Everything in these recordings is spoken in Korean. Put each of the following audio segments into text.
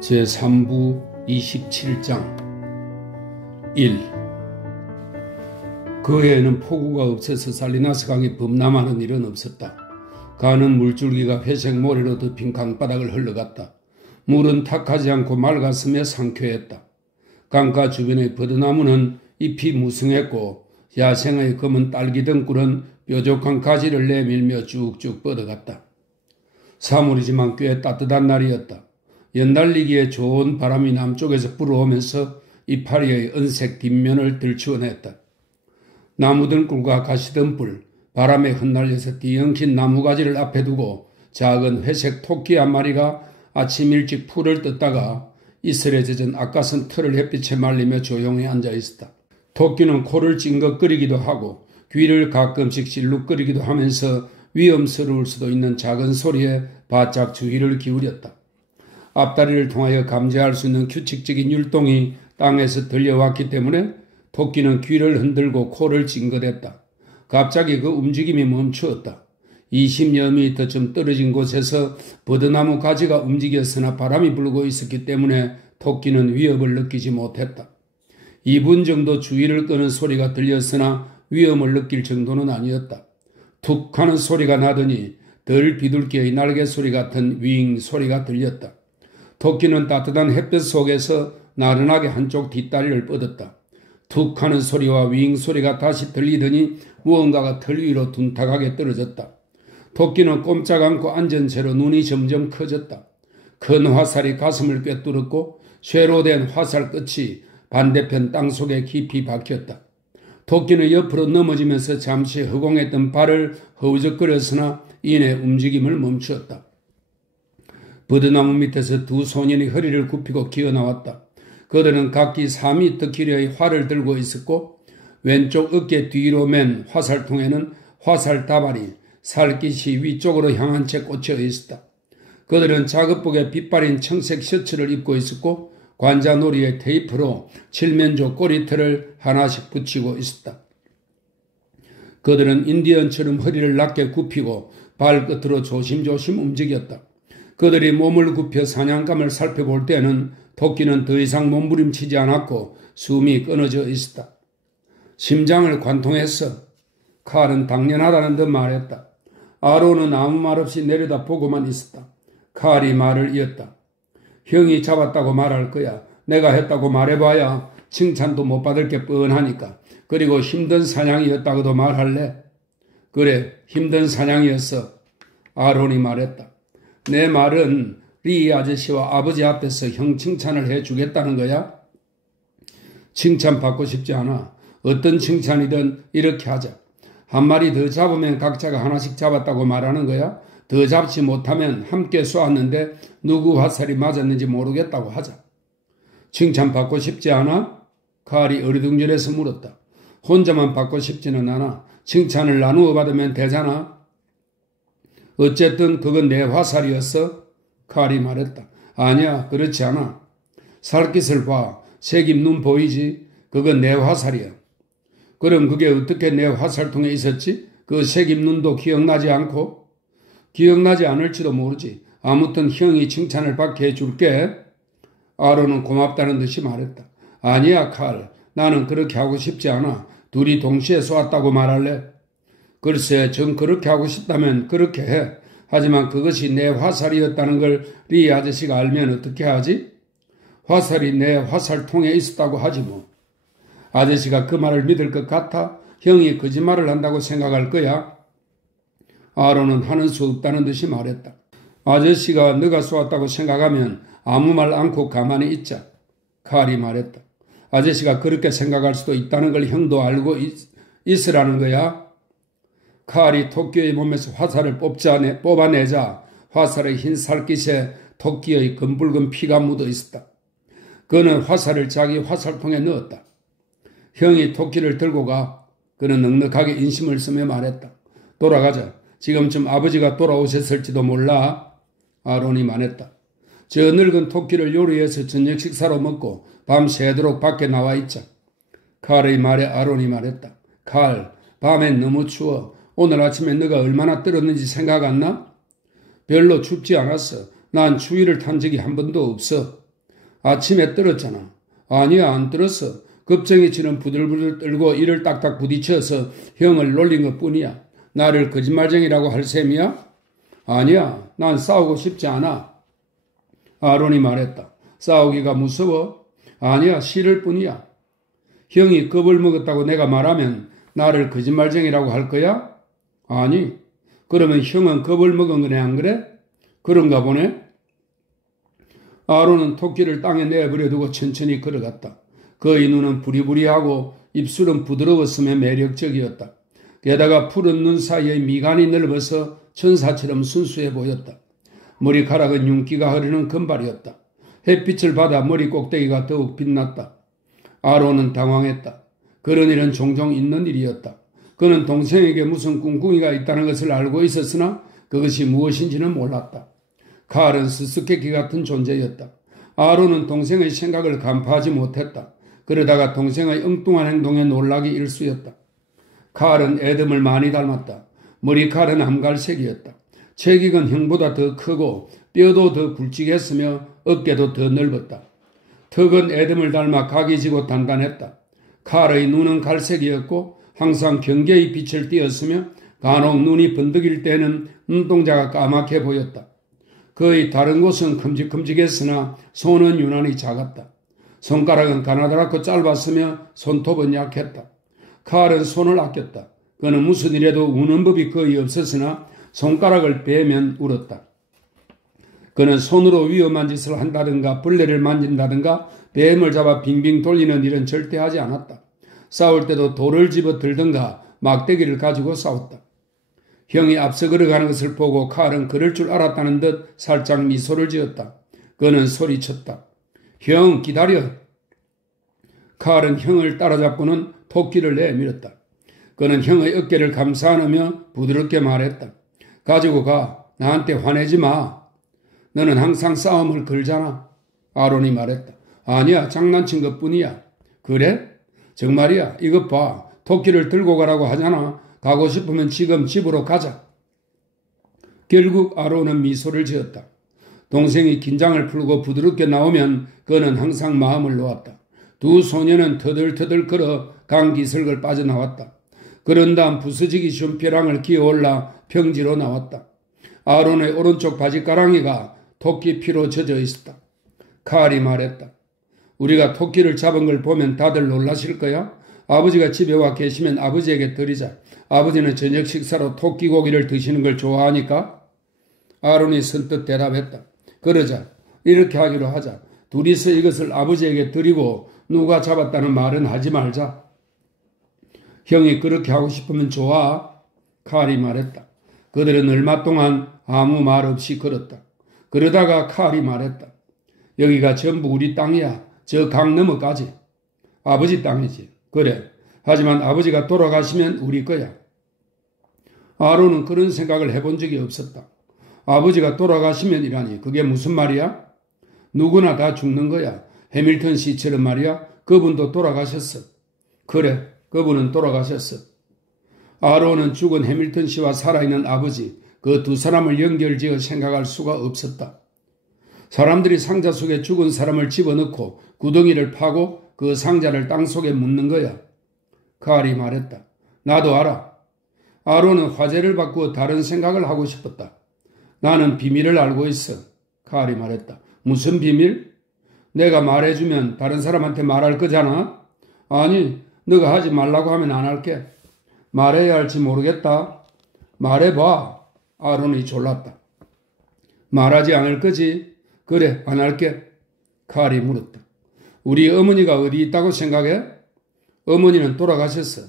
제3부 27장 1. 그 해에는 폭우가 없어서 살리나스 강이 범람하는 일은 없었다. 가는 물줄기가 회색 모래로 덮인 강바닥을 흘러갔다. 물은 탁하지 않고 맑았으며 상쾌했다. 강가 주변의 버드나무는 잎이 무성했고 야생의 검은 딸기 등굴은 뾰족한 가지를 내밀며 쭉쭉 뻗어갔다. 3월이지만 꽤 따뜻한 날이었다. 연달리기에 좋은 바람이 남쪽에서 불어오면서 이파리의 은색 뒷면을 들추어냈다. 나무등굴과 가시등불, 바람에 흩날려서 뒤엉킨 나무가지를 앞에 두고 작은 회색 토끼 한 마리가 아침 일찍 풀을 뜯다가 이슬에 젖은 아까선 털을 햇빛에 말리며 조용히 앉아 있었다. 토끼는 코를 찡긋거리기도 하고 귀를 가끔씩 실룩거리기도 하면서 위험스러울 수도 있는 작은 소리에 바짝 주의를 기울였다. 앞다리를 통하여 감지할 수 있는 규칙적인 율동이 땅에서 들려왔기 때문에 토끼는 귀를 흔들고 코를 찡긋했다. 갑자기 그 움직임이 멈추었다. 20여 미터쯤 떨어진 곳에서 버드나무 가지가 움직였으나 바람이 불고 있었기 때문에 토끼는 위협을 느끼지 못했다. 2분 정도 주의를 끄는 소리가 들렸으나 위험을 느낄 정도는 아니었다. 툭 하는 소리가 나더니 덜 비둘기의 날개 소리 같은 윙 소리가 들렸다. 토끼는 따뜻한 햇볕 속에서 나른하게 한쪽 뒷다리를 뻗었다. 툭 하는 소리와 윙 소리가 다시 들리더니 무언가가 털 위로 둔탁하게 떨어졌다. 토끼는 꼼짝 않고 앉은 채로 눈이 점점 커졌다. 큰 화살이 가슴을 꿰뚫었고 쇠로 된 화살 끝이 반대편 땅속에 깊이 박혔다. 토끼는 옆으로 넘어지면서 잠시 허공했던 발을 허우적거렸으나 이내 움직임을 멈추었다. 버드나무 밑에서 두 소년이 허리를 굽히고 기어나왔다. 그들은 각기 4미터 길이의 활을 들고 있었고 왼쪽 어깨 뒤로 맨 화살통에는 화살 다발이 살깃이 위쪽으로 향한 채 꽂혀 있었다. 그들은 작업복에 빛바린 청색 셔츠를 입고 있었고 관자놀이에 테이프로 칠면조 꼬리털을 하나씩 붙이고 있었다. 그들은 인디언처럼 허리를 낮게 굽히고 발끝으로 조심조심 움직였다. 그들이 몸을 굽혀 사냥감을 살펴볼 때는 토끼는 더 이상 몸부림치지 않았고 숨이 끊어져 있었다. 심장을 관통했어. 칼은 당연하다는 듯 말했다. 아론은 아무 말 없이 내려다보고만 있었다. 칼이 말을 이었다. 형이 잡았다고 말할 거야. 내가 했다고 말해봐야 칭찬도 못 받을 게 뻔하니까. 그리고 힘든 사냥이었다고도 말할래? 그래, 힘든 사냥이었어. 아론이 말했다. 내 말은 리 아저씨와 아버지 앞에서 형 칭찬을 해주겠다는 거야? 칭찬받고 싶지 않아. 어떤 칭찬이든 이렇게 하자. 한 마리 더 잡으면 각자가 하나씩 잡았다고 말하는 거야? 더 잡지 못하면 함께 쏘았는데 누구 화살이 맞았는지 모르겠다고 하자. 칭찬받고 싶지 않아? 칼이 어리둥절해서 물었다. 혼자만 받고 싶지는 않아. 칭찬을 나누어 받으면 되잖아. 어쨌든 그건 내 화살이었어? 칼이 말했다. 아니야, 그렇지 않아. 살깃을 봐. 색입 눈 보이지? 그건 내 화살이야. 그럼 그게 어떻게 내 화살통에 있었지? 그 색입 눈도 기억나지 않고? 기억나지 않을지도 모르지. 아무튼 형이 칭찬을 받게 해줄게. 아론은 고맙다는 듯이 말했다. 아니야, 칼. 나는 그렇게 하고 싶지 않아. 둘이 동시에 쏘았다고 말할래? 글쎄, 전 그렇게 하고 싶다면 그렇게 해. 하지만 그것이 내 화살이었다는 걸 리 아저씨가 알면 어떻게 하지? 화살이 내 화살통에 있었다고 하지 뭐. 아저씨가 그 말을 믿을 것 같아? 형이 거짓말을 한다고 생각할 거야? 아론은 하는 수 없다는 듯이 말했다. 아저씨가 너가 쏘았다고 생각하면 아무 말 않고 가만히 있자. 칼이 말했다. 아저씨가 그렇게 생각할 수도 있다는 걸 형도 알고 있으라는 거야? 칼이 토끼의 몸에서 화살을 뽑아내자 화살의 흰 살깃에 토끼의 검붉은 피가 묻어 있었다. 그는 화살을 자기 화살통에 넣었다. 형이 토끼를 들고 가. 그는 넉넉하게 인심을 쓰며 말했다. 돌아가자. 지금쯤 아버지가 돌아오셨을지도 몰라. 아론이 말했다. 저 늙은 토끼를 요리해서 저녁 식사로 먹고 밤 새도록 밖에 나와 있자. 칼의 말에 아론이 말했다. 칼, 밤엔 너무 추워. 오늘 아침에 너가 얼마나 떨었는지 생각 안 나? 별로 춥지 않았어. 난 추위를 탄 적이 한 번도 없어. 아침에 떨었잖아. 아니야, 안 떨었어. 급정이 치는 부들부들 떨고 이를 딱딱 부딪혀서 형을 놀린 것뿐이야. 나를 거짓말쟁이라고 할 셈이야? 아니야, 난 싸우고 싶지 않아. 아론이 말했다. 싸우기가 무서워? 아니야, 싫을 뿐이야. 형이 겁을 먹었다고 내가 말하면 나를 거짓말쟁이라고 할 거야? 아니, 그러면 형은 겁을 먹은 거네, 안 그래? 그런가 보네. 아론은 토끼를 땅에 내버려두고 천천히 걸어갔다. 그의 눈은 부리부리하고 입술은 부드러웠으며 매력적이었다. 게다가 푸른 눈 사이에 미간이 넓어서 천사처럼 순수해 보였다. 머리카락은 윤기가 흐르는 금발이었다. 햇빛을 받아 머리 꼭대기가 더욱 빛났다. 아론은 당황했다. 그런 일은 종종 있는 일이었다. 그는 동생에게 무슨 꿍꿍이가 있다는 것을 알고 있었으나 그것이 무엇인지는 몰랐다. 칼은 수수께끼 같은 존재였다. 아론은 동생의 생각을 간파하지 못했다. 그러다가 동생의 엉뚱한 행동에 놀라기 일쑤였다. 칼은 애덤을 많이 닮았다. 머리칼은 암갈색이었다. 체격은 형보다 더 크고 뼈도 더 굵직했으며 어깨도 더 넓었다. 턱은 애덤을 닮아 각이 지고 단단했다. 칼의 눈은 갈색이었고 항상 경계의 빛을 띄었으며 간혹 눈이 번득일 때는 눈동자가 까맣게 보였다. 그의 다른 곳은 큼직큼직했으나 손은 유난히 작았다. 손가락은 가나다랗고 짧았으며 손톱은 약했다. 칼은 손을 아꼈다. 그는 무슨 일에도 우는 법이 거의 없었으나 손가락을 베면 울었다. 그는 손으로 위험한 짓을 한다든가 벌레를 만진다든가 뱀을 잡아 빙빙 돌리는 일은 절대 하지 않았다. 싸울 때도 돌을 집어 들든가 막대기를 가지고 싸웠다. 형이 앞서 걸어가는 것을 보고 칼은 그럴 줄 알았다는 듯 살짝 미소를 지었다. 그는 소리쳤다. 형, 기다려. 칼은 형을 따라잡고는 토끼를 내밀었다. 그는 형의 어깨를 감싸 안으며 부드럽게 말했다. 가지고 가. 나한테 화내지 마. 너는 항상 싸움을 걸잖아. 아론이 말했다. 아니야, 장난친 것뿐이야. 그래? 정말이야. 이것 봐. 토끼를 들고 가라고 하잖아. 가고 싶으면 지금 집으로 가자. 결국 아론은 미소를 지었다. 동생이 긴장을 풀고 부드럽게 나오면 그는 항상 마음을 놓았다. 두 소녀는 터들터들 걸어 강기슭을 빠져나왔다. 그런 다음 부서지기 쉬운 벼랑을 기어올라 평지로 나왔다. 아론의 오른쪽 바지가랑이가 토끼 피로 젖어 있었다. 칼이 말했다. 우리가 토끼를 잡은 걸 보면 다들 놀라실 거야? 아버지가 집에 와 계시면 아버지에게 드리자. 아버지는 저녁 식사로 토끼 고기를 드시는 걸 좋아하니까? 아론이 선뜻 대답했다. 그러자. 이렇게 하기로 하자. 둘이서 이것을 아버지에게 드리고 누가 잡았다는 말은 하지 말자. 형이 그렇게 하고 싶으면 좋아. 칼이 말했다. 그들은 얼마 동안 아무 말 없이 걸었다. 그러다가 칼이 말했다. 여기가 전부 우리 땅이야. 저 강 너머까지. 아버지 땅이지. 그래. 하지만 아버지가 돌아가시면 우리 거야. 아론은 그런 생각을 해본 적이 없었다. 아버지가 돌아가시면이라니 그게 무슨 말이야? 누구나 다 죽는 거야. 해밀턴 씨처럼 말이야. 그분도 돌아가셨어. 그래. 그분은 돌아가셨어. 아론은 죽은 해밀턴 씨와 살아있는 아버지 그 두 사람을 연결지어 생각할 수가 없었다. 사람들이 상자 속에 죽은 사람을 집어넣고 구덩이를 파고 그 상자를 땅속에 묻는 거야. 칼이 말했다. 나도 알아. 아론은 화제를 바꾸어 다른 생각을 하고 싶었다. 나는 비밀을 알고 있어. 칼이 말했다. 무슨 비밀? 내가 말해주면 다른 사람한테 말할 거잖아? 아니, 너가 하지 말라고 하면 안 할게. 말해야 할지 모르겠다. 말해봐. 아론이 졸랐다. 말하지 않을 거지? 그래, 안 할게. 칼이 물었다. 우리 어머니가 어디 있다고 생각해? 어머니는 돌아가셨어.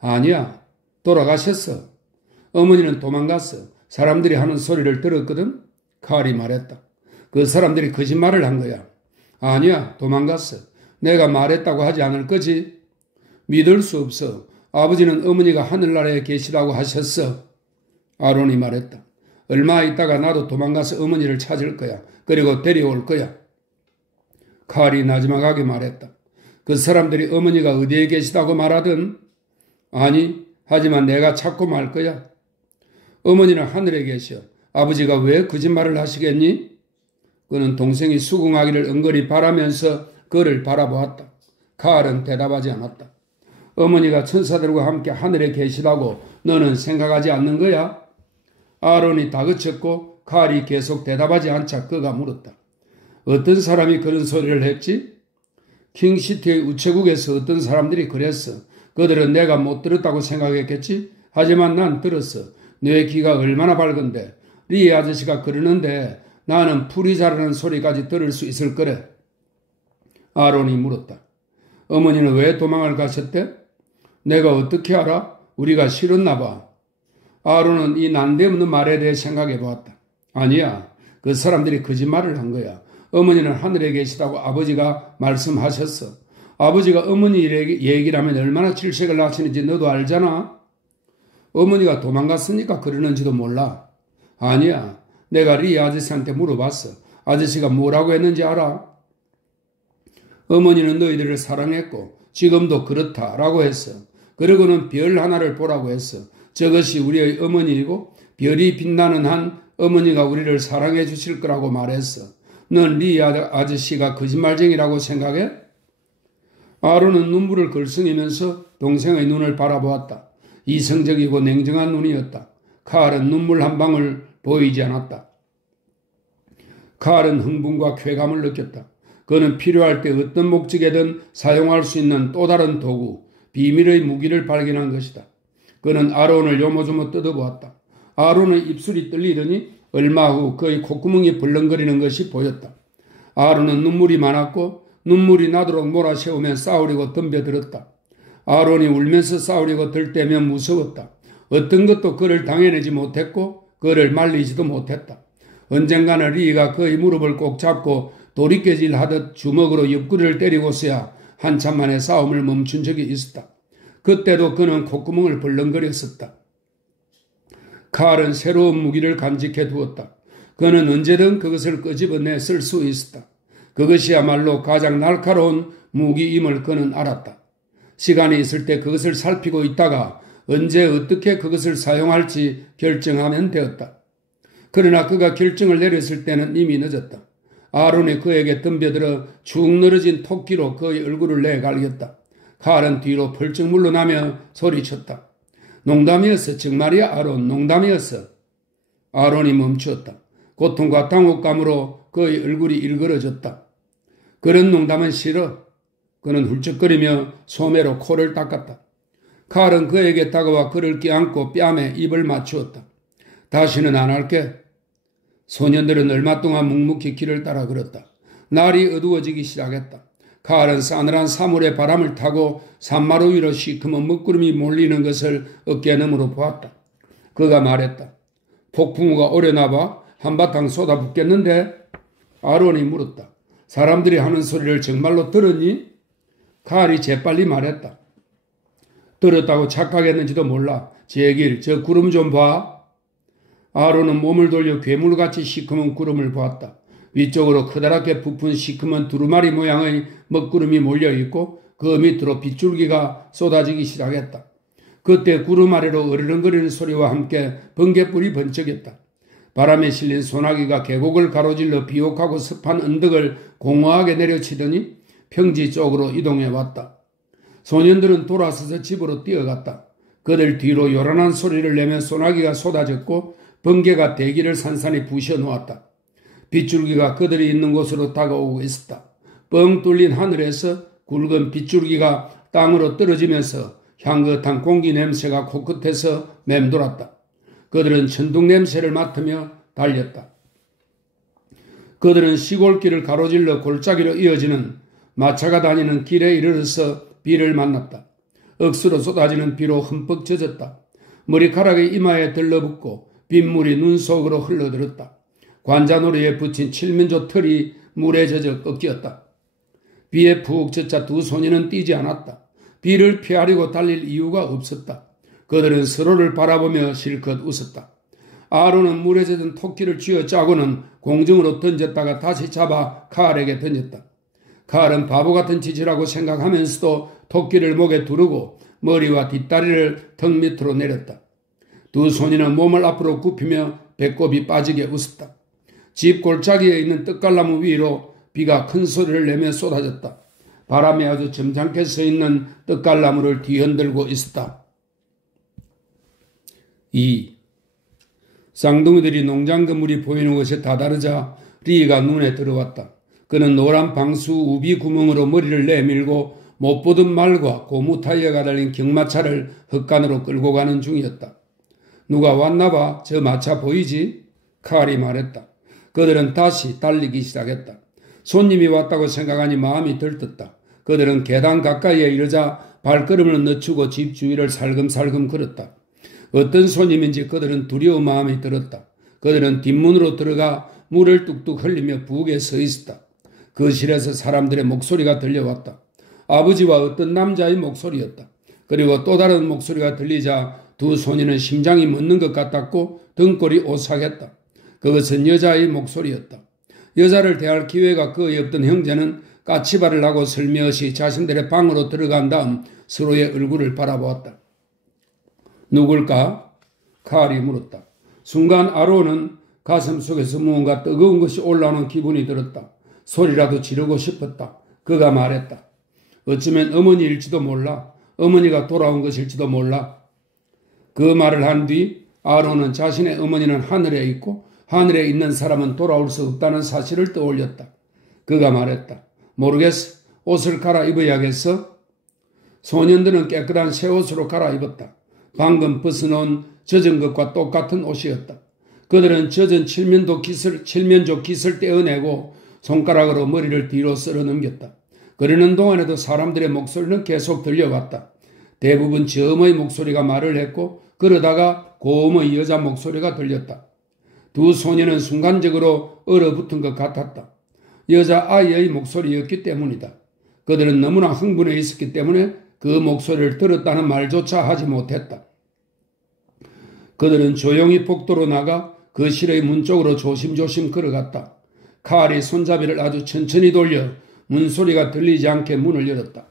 아니야, 돌아가셨어. 어머니는 도망갔어. 사람들이 하는 소리를 들었거든? 칼이 말했다. 그 사람들이 거짓말을 한 거야. 아니야, 도망갔어. 내가 말했다고 하지 않을 거지? 믿을 수 없어. 아버지는 어머니가 하늘나라에 계시다고 하셨어. 아론이 말했다. 얼마 있다가 나도 도망가서 어머니를 찾을 거야. 그리고 데려올 거야. 칼이 나지막하게 말했다. 그 사람들이 어머니가 어디에 계시다고 말하든 아니, 하지만 내가 찾고 말 거야. 어머니는 하늘에 계셔. 아버지가 왜 거짓말을 하시겠니? 그는 동생이 수긍하기를 은근히 바라면서 그를 바라보았다. 칼은 대답하지 않았다. 어머니가 천사들과 함께 하늘에 계시다고 너는 생각하지 않는 거야? 아론이 다그쳤고 칼이 계속 대답하지 않자 그가 물었다. 어떤 사람이 그런 소리를 했지? 킹시티의 우체국에서 어떤 사람들이 그랬어. 그들은 내가 못 들었다고 생각했겠지? 하지만 난 들었어. 내 귀가 얼마나 밝은데. 리 아저씨가 그러는데 나는 풀이 자라는 소리까지 들을 수 있을 거래. 아론이 물었다. 어머니는 왜 도망을 가셨대? 내가 어떻게 알아? 우리가 싫었나 봐. 아론은 이 난데없는 말에 대해 생각해 보았다. 아니야. 그 사람들이 거짓말을 한 거야. 어머니는 하늘에 계시다고 아버지가 말씀하셨어. 아버지가 어머니 얘기를 하면 얼마나 질색을 나시는지 너도 알잖아. 어머니가 도망갔으니까 그러는지도 몰라. 아니야. 내가 리 아저씨한테 물어봤어. 아저씨가 뭐라고 했는지 알아? 어머니는 너희들을 사랑했고 지금도 그렇다라고 했어. 그러고는 별 하나를 보라고 했어. 저것이 우리의 어머니이고 별이 빛나는 한 어머니가 우리를 사랑해 주실 거라고 말했어. 넌 리 아저씨가 거짓말쟁이라고 생각해? 아론은 눈물을 걸쑥이면서 동생의 눈을 바라보았다. 이성적이고 냉정한 눈이었다. 칼은 눈물 한 방울 보이지 않았다. 칼은 흥분과 쾌감을 느꼈다. 그는 필요할 때 어떤 목적에든 사용할 수 있는 또 다른 도구, 비밀의 무기를 발견한 것이다. 그는 아론을 요모조모 뜯어보았다. 아론의 입술이 떨리더니 얼마 후 그의 콧구멍이 벌렁거리는 것이 보였다. 아론은 눈물이 많았고 눈물이 나도록 몰아세우며 싸우려고 덤벼들었다. 아론이 울면서 싸우려고 들때면 무서웠다. 어떤 것도 그를 당해내지 못했고 그를 말리지도 못했다. 언젠가는 리가 그의 무릎을 꼭 잡고 도리깨질 하듯 주먹으로 옆구리를 때리고서야 한참 만에 싸움을 멈춘 적이 있었다. 그때도 그는 콧구멍을 벌렁거렸었다. 칼은 새로운 무기를 간직해 두었다. 그는 언제든 그것을 끄집어내 쓸 수 있었다. 그것이야말로 가장 날카로운 무기임을 그는 알았다. 시간이 있을 때 그것을 살피고 있다가 언제 어떻게 그것을 사용할지 결정하면 되었다. 그러나 그가 결정을 내렸을 때는 이미 늦었다. 아론이 그에게 덤벼들어 축 늘어진 토끼로 그의 얼굴을 내갈겼다. 칼은 뒤로 펄쩍 물러나며 소리쳤다. 농담이었어. 정말이야 아론. 농담이었어. 아론이 멈추었다. 고통과 당혹감으로 그의 얼굴이 일그러졌다. 그런 농담은 싫어. 그는 훌쩍거리며 소매로 코를 닦았다. 칼은 그에게 다가와 그를 껴안고 뺨에 입을 맞추었다. 다시는 안 할게. 소년들은 얼마 동안 묵묵히 길을 따라 걸었다. 날이 어두워지기 시작했다. 칼은 싸늘한 사물의 바람을 타고 산마루 위로 시커먼 먹구름이 몰리는 것을 어깨너머로 보았다. 그가 말했다. 폭풍우가 오려나 봐. 한바탕 쏟아붓겠는데? 아론이 물었다. 사람들이 하는 소리를 정말로 들었니? 칼이 재빨리 말했다. 들었다고 착각했는지도 몰라. 제길, 저 구름 좀 봐. 아론은 몸을 돌려 괴물같이 시커먼 구름을 보았다. 위쪽으로 커다랗게 부푼 시커먼 두루마리 모양의 먹구름이 몰려있고 그 밑으로 빗줄기가 쏟아지기 시작했다. 그때 구름 아래로 어르렁거리는 소리와 함께 번갯불이 번쩍였다. 바람에 실린 소나기가 계곡을 가로질러 비옥하고 습한 언덕을 공허하게 내려치더니 평지 쪽으로 이동해 왔다. 소년들은 돌아서서 집으로 뛰어갔다. 그들 뒤로 요란한 소리를 내며 소나기가 쏟아졌고 번개가 대기를 산산히 부셔 놓았다. 빗줄기가 그들이 있는 곳으로 다가오고 있었다. 뻥 뚫린 하늘에서 굵은 빗줄기가 땅으로 떨어지면서 향긋한 공기 냄새가 코끝에서 맴돌았다. 그들은 천둥 냄새를 맡으며 달렸다. 그들은 시골길을 가로질러 골짜기로 이어지는 마차가 다니는 길에 이르러서 비를 만났다. 억수로 쏟아지는 비로 흠뻑 젖었다. 머리카락이 이마에 들러붙고 빗물이 눈 속으로 흘러들었다. 관자놀이에 붙인 칠면조 털이 물에 젖어 꺾였다. 비에 푹 젖자 두 소년은 뛰지 않았다. 비를 피하려고 달릴 이유가 없었다. 그들은 서로를 바라보며 실컷 웃었다. 아론은 물에 젖은 토끼를 쥐어짜고는 공중으로 던졌다가 다시 잡아 칼에게 던졌다. 칼은 바보 같은 짓이라고 생각하면서도 토끼를 목에 두르고 머리와 뒷다리를 턱 밑으로 내렸다. 두 소년은 몸을 앞으로 굽히며 배꼽이 빠지게 웃었다. 집 골짜기에 있는 떡갈나무 위로 비가 큰 소리를 내며 쏟아졌다. 바람에 아주 점잖게 서 있는 떡갈나무를 뒤흔들고 있었다. 2. 쌍둥이들이 농장 건물이 보이는 것에 다다르자 리가 눈에 들어왔다. 그는 노란 방수 우비 구멍으로 머리를 내밀고 못 보던 말과 고무 타이어가 달린 경마차를 흙간으로 끌고 가는 중이었다. 누가 왔나봐. 저 마차 보이지? 칼이 말했다. 그들은 다시 달리기 시작했다. 손님이 왔다고 생각하니 마음이 들떴다. 그들은 계단 가까이에 이르자 발걸음을 늦추고 집 주위를 살금살금 걸었다. 어떤 손님인지 그들은 두려운 마음이 들었다. 그들은 뒷문으로 들어가 물을 뚝뚝 흘리며 부엌에 서 있었다. 거실에서 사람들의 목소리가 들려왔다. 아버지와 어떤 남자의 목소리였다. 그리고 또 다른 목소리가 들리자 두 소년은 심장이 멎는 것 같았고 등골이 오싹했다. 그것은 여자의 목소리였다. 여자를 대할 기회가 거의 없던 형제는 까치발을 하고 슬며시 자신들의 방으로 들어간 다음 서로의 얼굴을 바라보았다. 누굴까? 칼이 물었다. 순간 아론은 가슴 속에서 무언가 뜨거운 것이 올라오는 기분이 들었다. 소리라도 지르고 싶었다. 그가 말했다. 어쩌면 어머니일지도 몰라. 어머니가 돌아온 것일지도 몰라. 그 말을 한 뒤 아론은 자신의 어머니는 하늘에 있고 하늘에 있는 사람은 돌아올 수 없다는 사실을 떠올렸다. 그가 말했다. 모르겠어. 옷을 갈아입어야겠어? 소년들은 깨끗한 새 옷으로 갈아입었다. 방금 벗어놓은 젖은 것과 똑같은 옷이었다. 그들은 젖은 칠면조 깃을 떼어내고 손가락으로 머리를 뒤로 쓸어 넘겼다. 그러는 동안에도 사람들의 목소리는 계속 들려왔다. 대부분 저음의 목소리가 말을 했고 그러다가 고음의 여자 목소리가 들렸다. 두 소년은 순간적으로 얼어붙은 것 같았다. 여자아이의 목소리였기 때문이다. 그들은 너무나 흥분해 있었기 때문에 그 목소리를 들었다는 말조차 하지 못했다. 그들은 조용히 복도로 나가 거실의 문 쪽으로 조심조심 걸어갔다. 칼이 손잡이를 아주 천천히 돌려 문소리가 들리지 않게 문을 열었다.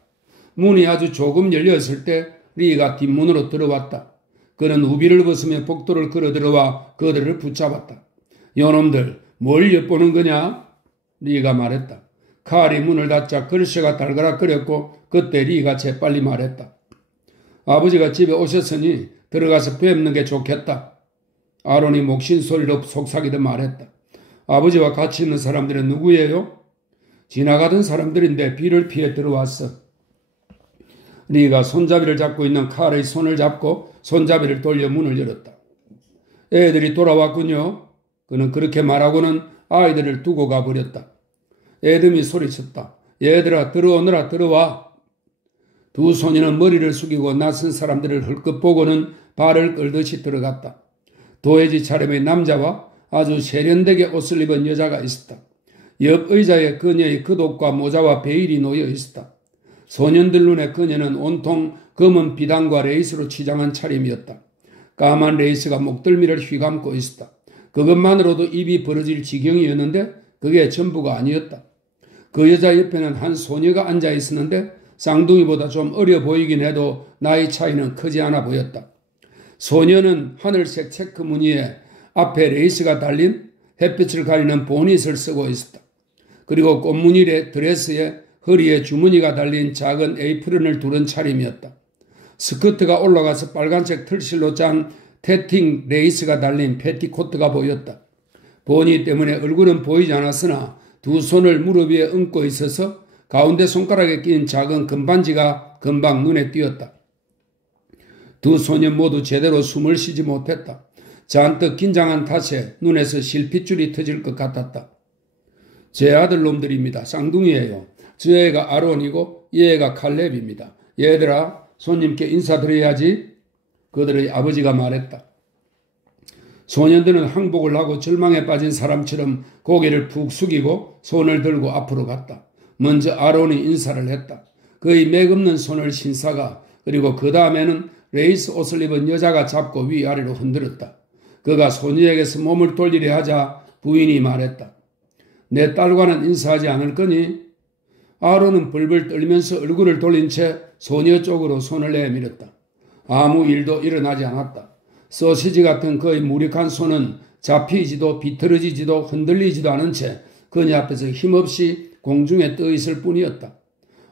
문이 아주 조금 열렸을 때 리가 뒷문으로 들어왔다. 그는 우비를 벗으며 복도를 걸어 들어와 그들을 붙잡았다. 요놈들 뭘 엿보는 거냐? 리가 말했다. 칼이 문을 닫자 글씨가 달그락거렸고 그때 리가 재빨리 말했다. 아버지가 집에 오셨으니 들어가서 뵙는 게 좋겠다. 아론이 목신소리로 속삭이듯 말했다. 아버지와 같이 있는 사람들은 누구예요? 지나가던 사람들인데 비를 피해 들어왔어. 리가 손잡이를 잡고 있는 칼의 손을 잡고 손잡이를 돌려 문을 열었다. 애들이 돌아왔군요. 그는 그렇게 말하고는 아이들을 두고 가버렸다. 애들이 소리쳤다. 얘들아 들어오너라 들어와. 두 소년은 머리를 숙이고 낯선 사람들을 헐끗 보고는 발을 끌듯이 들어갔다. 도해지 차림의 남자와 아주 세련되게 옷을 입은 여자가 있었다. 옆 의자에 그녀의 겉옷과 모자와 베일이 놓여 있었다. 소년들 눈에 그녀는 온통 검은 비단과 레이스로 치장한 차림이었다. 까만 레이스가 목덜미를 휘감고 있었다. 그것만으로도 입이 벌어질 지경이었는데 그게 전부가 아니었다. 그 여자 옆에는 한 소녀가 앉아 있었는데 쌍둥이보다 좀 어려 보이긴 해도 나이 차이는 크지 않아 보였다. 소녀는 하늘색 체크 무늬에 앞에 레이스가 달린 햇빛을 가리는 보닛을 쓰고 있었다. 그리고 꽃무늬의 드레스에 허리에 주머니가 달린 작은 에이프런을 두른 차림이었다. 스커트가 올라가서 빨간색 틀실로 짠 태팅 레이스가 달린 패티코트가 보였다. 보니 때문에 얼굴은 보이지 않았으나 두 손을 무릎 위에 얹고 있어서 가운데 손가락에 낀 작은 금반지가 금방 눈에 띄었다. 두 소년 모두 제대로 숨을 쉬지 못했다. 잔뜩 긴장한 탓에 눈에서 실핏줄이 터질 것 같았다. 제 아들놈들입니다. 쌍둥이에요. 저 애가 아론이고 이 애가 칼렙입니다. 얘들아 손님께 인사드려야지. 그들의 아버지가 말했다. 소년들은 항복을 하고 절망에 빠진 사람처럼 고개를 푹 숙이고 손을 들고 앞으로 갔다. 먼저 아론이 인사를 했다. 그의 맥없는 손을 신사가 그리고 그 다음에는 레이스 옷을 입은 여자가 잡고 위아래로 흔들었다. 그가 소녀에게서 몸을 돌리려 하자 부인이 말했다. 내 딸과는 인사하지 않을 거니? 아론은 벌벌 떨면서 얼굴을 돌린 채 소녀 쪽으로 손을 내밀었다. 아무 일도 일어나지 않았다. 소시지 같은 그의 무력한 손은 잡히지도 비틀어지지도 흔들리지도 않은 채 그녀 앞에서 힘없이 공중에 떠 있을 뿐이었다.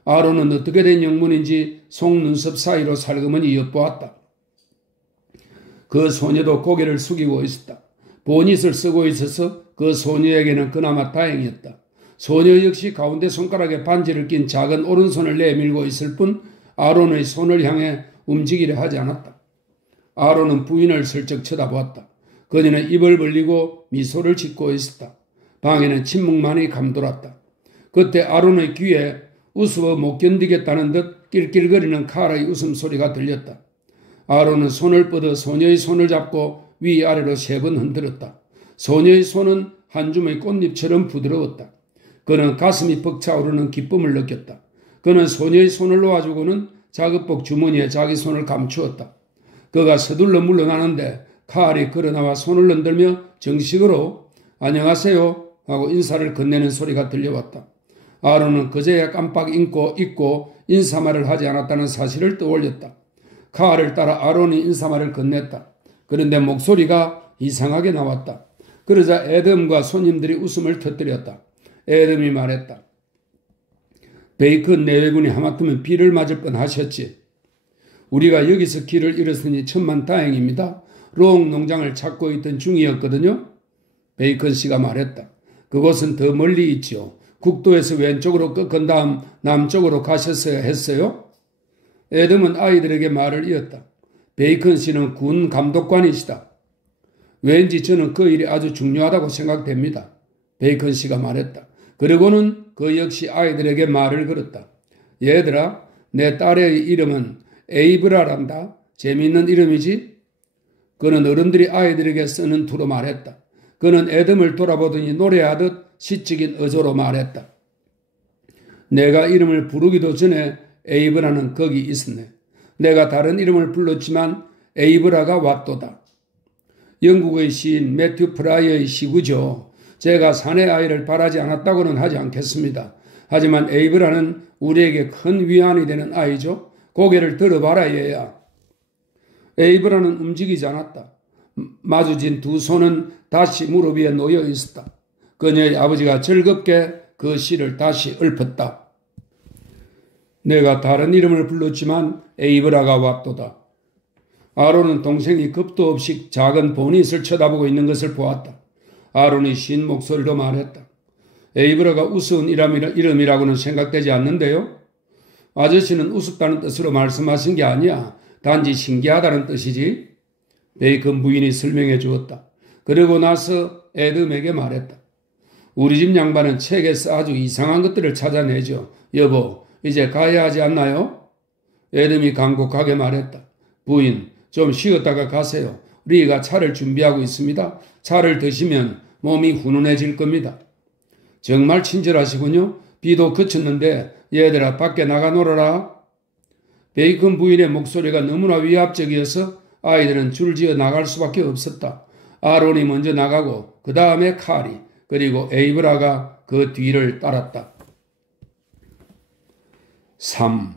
아론은 어떻게 된 영문인지 속눈썹 사이로 살그머니 엿보았다. 그 소녀도 고개를 숙이고 있었다. 보닛을 쓰고 있어서 그 소녀에게는 그나마 다행이었다. 소녀 역시 가운데 손가락에 반지를 낀 작은 오른손을 내밀고 있을 뿐 아론의 손을 향해 움직이려 하지 않았다. 아론은 부인을 슬쩍 쳐다보았다. 그녀는 입을 벌리고 미소를 짓고 있었다. 방에는 침묵만이 감돌았다. 그때 아론의 귀에 웃어 못 견디겠다는 듯 낄낄거리는 칼의 웃음소리가 들렸다. 아론은 손을 뻗어 소녀의 손을 잡고 위아래로 3번 흔들었다. 소녀의 손은 한 줌의 꽃잎처럼 부드러웠다. 그는 가슴이 벅차오르는 기쁨을 느꼈다. 그는 소녀의 손을 놓아주고는 작업복 주머니에 자기 손을 감추었다. 그가 서둘러 물러나는데 칼이 걸어나와 손을 흔들며 정식으로 안녕하세요 하고 인사를 건네는 소리가 들려왔다. 아론은 그제야 깜빡 잊고 인사말을 하지 않았다는 사실을 떠올렸다. 칼을 따라 아론이 인사말을 건넸다. 그런데 목소리가 이상하게 나왔다. 그러자 에덤과 손님들이 웃음을 터뜨렸다. 에덤이 말했다. 베이컨 내외군이 하마터면 비를 맞을 뻔하셨지. 우리가 여기서 길을 잃었으니 천만 다행입니다. 롱 농장을 찾고 있던 중이었거든요. 베이컨 씨가 말했다. 그곳은 더 멀리 있지요. 국도에서 왼쪽으로 꺾은 다음 남쪽으로 가셨어야 했어요. 에덤은 아이들에게 말을 이었다. 베이컨 씨는 군 감독관이시다. 왠지 저는 그 일이 아주 중요하다고 생각됩니다. 베이컨 씨가 말했다. 그리고는 그 역시 아이들에게 말을 걸었다. 얘들아, 내 딸의 이름은 에이브라란다. 재미있는 이름이지? 그는 어른들이 아이들에게 쓰는 투로 말했다. 그는 에덤을 돌아보더니 노래하듯 시적인 어조로 말했다. 내가 이름을 부르기도 전에 에이브라는 거기 있었네. 내가 다른 이름을 불렀지만 에이브라가 왔도다. 영국의 시인 매튜 프라이어의 시구죠. 제가 사내 아이를 바라지 않았다고는 하지 않겠습니다. 하지만 에이브라는 우리에게 큰 위안이 되는 아이죠. 고개를 들어봐라 얘야. 에이브라는 움직이지 않았다. 마주진 두 손은 다시 무릎 위에 놓여 있었다. 그녀의 아버지가 즐겁게 그 시를 다시 읊었다. 내가 다른 이름을 불렀지만 에이브라가 왔도다. 아론은 동생이 겁도 없이 작은 보닛을 쳐다보고 있는 것을 보았다. 아론이 쉰 목소리로 말했다. 에이브라가 우스운 이름이라고는 생각되지 않는데요. 아저씨는 우습다는 뜻으로 말씀하신 게 아니야. 단지 신기하다는 뜻이지. 베이컨 부인이 설명해 주었다. 그러고 나서 에덤에게 말했다. 우리 집 양반은 책에서 아주 이상한 것들을 찾아내죠. 여보, 이제 가야 하지 않나요? 에덤이 간곡하게 말했다. 부인, 좀 쉬었다가 가세요. 리가 차를 준비하고 있습니다. 차를 드시면 몸이 훈훈해질 겁니다. 정말 친절하시군요. 비도 그쳤는데 얘들아 밖에 나가 놀아라. 베이컨 부인의 목소리가 너무나 위압적이어서 아이들은 줄지어 나갈 수밖에 없었다. 아론이 먼저 나가고 그 다음에 칼이 그리고 에이브라가 그 뒤를 따랐다. 3.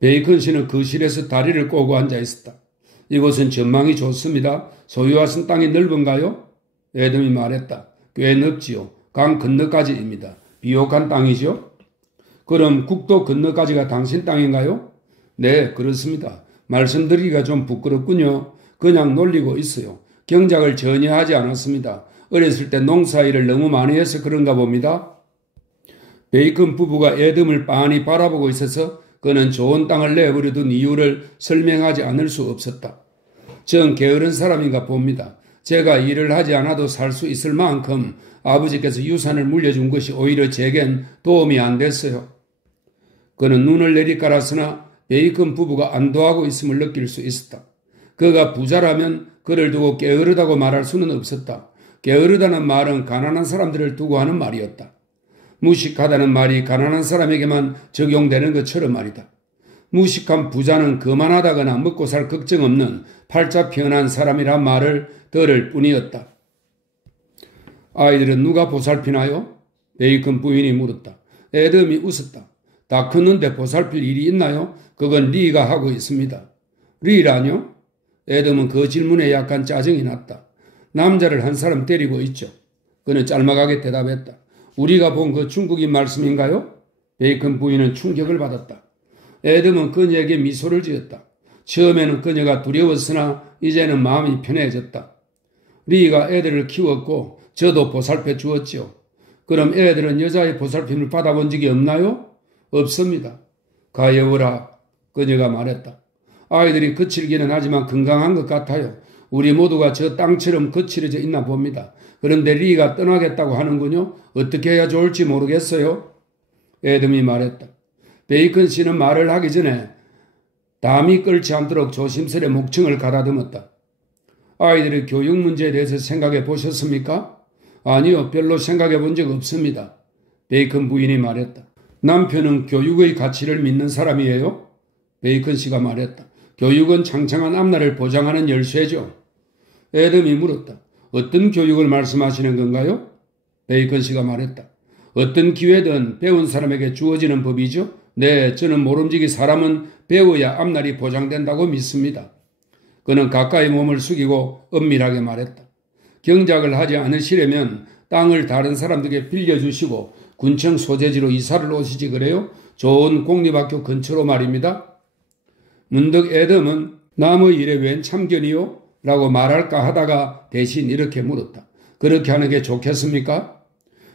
베이컨 씨는 거실에서 다리를 꼬고 앉아 있었다. 이곳은 전망이 좋습니다. 소유하신 땅이 넓은가요? 에덤이 말했다. 꽤 넓지요. 강 건너까지입니다. 비옥한 땅이죠? 그럼 국도 건너까지가 당신 땅인가요? 네, 그렇습니다. 말씀드리기가 좀 부끄럽군요. 그냥 놀리고 있어요. 경작을 전혀 하지 않았습니다. 어렸을 때 농사일을 너무 많이 해서 그런가 봅니다. 베이컨 부부가 에덤을 빤히 바라보고 있어서 그는 좋은 땅을 내버려둔 이유를 설명하지 않을 수 없었다. 전 게으른 사람인가 봅니다. 제가 일을 하지 않아도 살 수 있을 만큼 아버지께서 유산을 물려준 것이 오히려 제겐 도움이 안 됐어요. 그는 눈을 내리깔았으나 베이컨 부부가 안도하고 있음을 느낄 수 있었다. 그가 부자라면 그를 두고 게으르다고 말할 수는 없었다. 게으르다는 말은 가난한 사람들을 두고 하는 말이었다. 무식하다는 말이 가난한 사람에게만 적용되는 것처럼 말이다. 무식한 부자는 거만하다거나 먹고 살 걱정 없는 팔자 편한 사람이란 말을 들을 뿐이었다. 아이들은 누가 보살피나요? 베이컨 부인이 물었다. 에덤이 웃었다. 다 컸는데 보살필 일이 있나요? 그건 리가 하고 있습니다. 리라뇨? 에덤은 그 질문에 약간 짜증이 났다. 남자를 한 사람 데리고 있죠. 그는 짤막하게 대답했다. 우리가 본 그 중국인 말씀인가요? 베이컨 부인은 충격을 받았다. 애덤은 그녀에게 미소를 지었다. 처음에는 그녀가 두려웠으나 이제는 마음이 편해졌다. 리가 애들을 키웠고 저도 보살펴 주었지요. 그럼 애들은 여자의 보살핌을 받아본 적이 없나요? 없습니다. 가여워라, 그녀가 말했다. 아이들이 거칠기는 하지만 건강한 것 같아요. 우리 모두가 저 땅처럼 거칠어져 있나 봅니다. 그런데 리가 떠나겠다고 하는군요. 어떻게 해야 좋을지 모르겠어요. 애덤이 말했다. 베이컨 씨는 말을 하기 전에 담이 끓지 않도록 조심스레 목청을 가다듬었다. 아이들의 교육 문제에 대해서 생각해 보셨습니까? 아니요, 별로 생각해 본 적 없습니다. 베이컨 부인이 말했다. 남편은 교육의 가치를 믿는 사람이에요? 베이컨 씨가 말했다. 교육은 창창한 앞날을 보장하는 열쇠죠. 애덤이 물었다. 어떤 교육을 말씀하시는 건가요? 베이컨 씨가 말했다. 어떤 기회든 배운 사람에게 주어지는 법이죠. 네, 저는 모름지기 사람은 배워야 앞날이 보장된다고 믿습니다. 그는 가까이 몸을 숙이고 은밀하게 말했다. 경작을 하지 않으시려면 땅을 다른 사람들에게 빌려주시고 군청 소재지로 이사를 오시지 그래요? 좋은 공립학교 근처로 말입니다. 문득 애덤은 남의 일에 웬 참견이요? 라고 말할까 하다가 대신 이렇게 물었다. 그렇게 하는 게 좋겠습니까?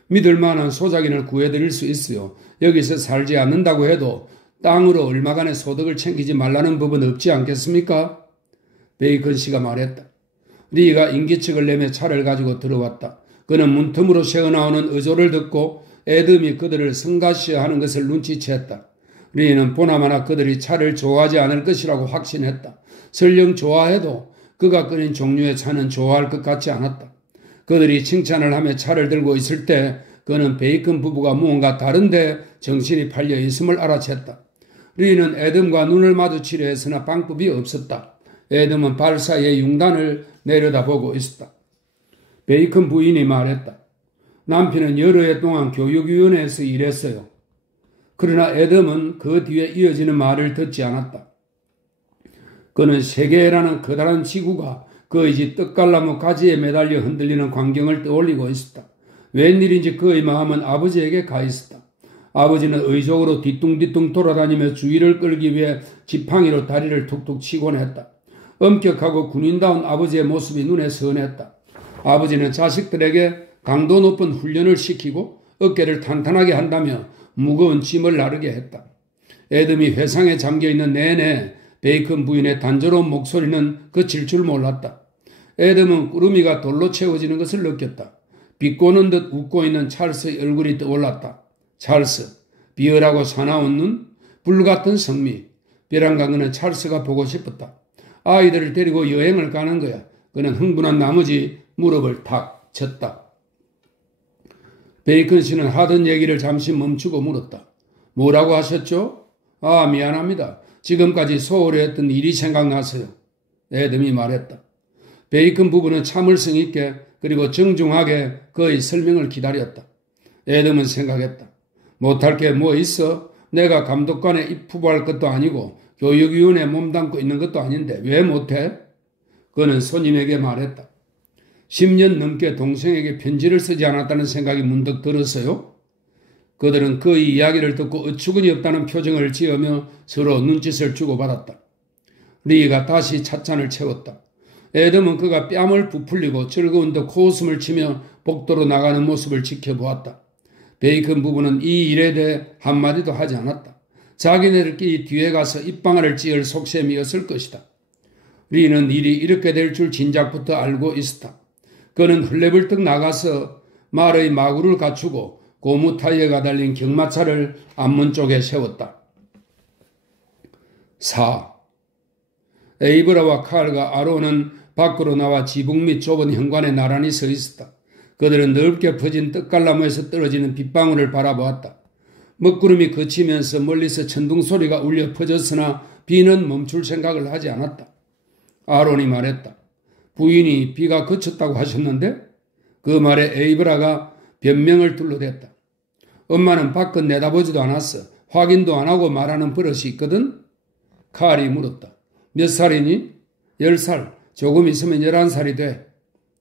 믿을 만한 소작인을 구해드릴 수 있어요. 여기서 살지 않는다고 해도 땅으로 얼마간의 소득을 챙기지 말라는 법은 없지 않겠습니까? 베이컨 씨가 말했다. 리가 인기척을 내며 차를 가지고 들어왔다. 그는 문틈으로 새어나오는 의조를 듣고 애덤이 그들을 성가시하는 것을 눈치챘다. 리는 보나마나 그들이 차를 좋아하지 않을 것이라고 확신했다. 설령 좋아해도 그가 끓인 종류의 차는 좋아할 것 같지 않았다. 그들이 칭찬을 하며 차를 들고 있을 때 그는 베이컨 부부가 무언가 다른데 정신이 팔려 있음을 알아챘다. 리는 애덤과 눈을 마주치려 했으나 방법이 없었다. 애덤은 발 사이의 융단을 내려다보고 있었다. 베이컨 부인이 말했다. 남편은 여러 해 동안 교육위원회에서 일했어요. 그러나 애덤은 그 뒤에 이어지는 말을 듣지 않았다. 그는 세계라는 커다란 지구가 그의 집 떡갈나무 가지에 매달려 흔들리는 광경을 떠올리고 있었다. 웬일인지 그의 마음은 아버지에게 가 있었다. 아버지는 의족으로 뒤뚱뒤뚱 돌아다니며 주위를 끌기 위해 지팡이로 다리를 툭툭 치곤 했다. 엄격하고 군인다운 아버지의 모습이 눈에 선했다. 아버지는 자식들에게 강도 높은 훈련을 시키고 어깨를 탄탄하게 한다며 무거운 짐을 나르게 했다. 애덤이 회상에 잠겨있는 내내 베이컨 부인의 단조로운 목소리는 그칠 줄 몰랐다. 애덤은 구름이가 돌로 채워지는 것을 느꼈다. 비꼬는 듯 웃고 있는 찰스의 얼굴이 떠올랐다. 찰스, 비열하고 사나운 눈, 불같은 성미. 벼랑간 그는 찰스가 보고 싶었다. 아이들을 데리고 여행을 가는 거야. 그는 흥분한 나머지 무릎을 탁 쳤다. 베이컨 씨는 하던 얘기를 잠시 멈추고 물었다. 뭐라고 하셨죠? 아, 미안합니다. 지금까지 소홀히 했던 일이 생각나서요. 애덤이 말했다. 베이컨 부부는 참을성 있게 그리고 정중하게 그의 설명을 기다렸다. 애덤은 생각했다. 못할 게 뭐 있어? 내가 감독관에 입후보할 것도 아니고 교육위원회에 몸담고 있는 것도 아닌데 왜 못해? 그는 손님에게 말했다. 10년 넘게 동생에게 편지를 쓰지 않았다는 생각이 문득 들었어요. 그들은 그의 이야기를 듣고 어처구니 없다는 표정을 지으며 서로 눈짓을 주고받았다. 리가 다시 찻잔을 채웠다. 애덤은 그가 뺨을 부풀리고 즐거운 듯 코웃음을 치며 복도로 나가는 모습을 지켜보았다. 베이컨 부부는 이 일에 대해 한마디도 하지 않았다. 자기네들끼리 뒤에 가서 입방아를 찧을 속셈이었을 것이다. 리는 일이 이렇게 될 줄 진작부터 알고 있었다. 그는 흘레불떡 나가서 말의 마구를 갖추고 고무 타이어가 달린 경마차를 앞문 쪽에 세웠다. 4. 에이브라와 칼과 아론은 밖으로 나와 지붕 및 좁은 현관에 나란히 서 있었다. 그들은 넓게 퍼진 떡갈나무에서 떨어지는 빗방울을 바라보았다. 먹구름이 그치면서 멀리서 천둥 소리가 울려 퍼졌으나 비는 멈출 생각을 하지 않았다. 아론이 말했다. 부인이 비가 그쳤다고 하셨는데? 그 말에 에이브라가 변명을 둘러댔다. 엄마는 밖은 내다보지도 않았어. 확인도 안 하고 말하는 버릇이 있거든? 칼이 물었다. 몇 살이니? 10살. 조금 있으면 11살이 돼.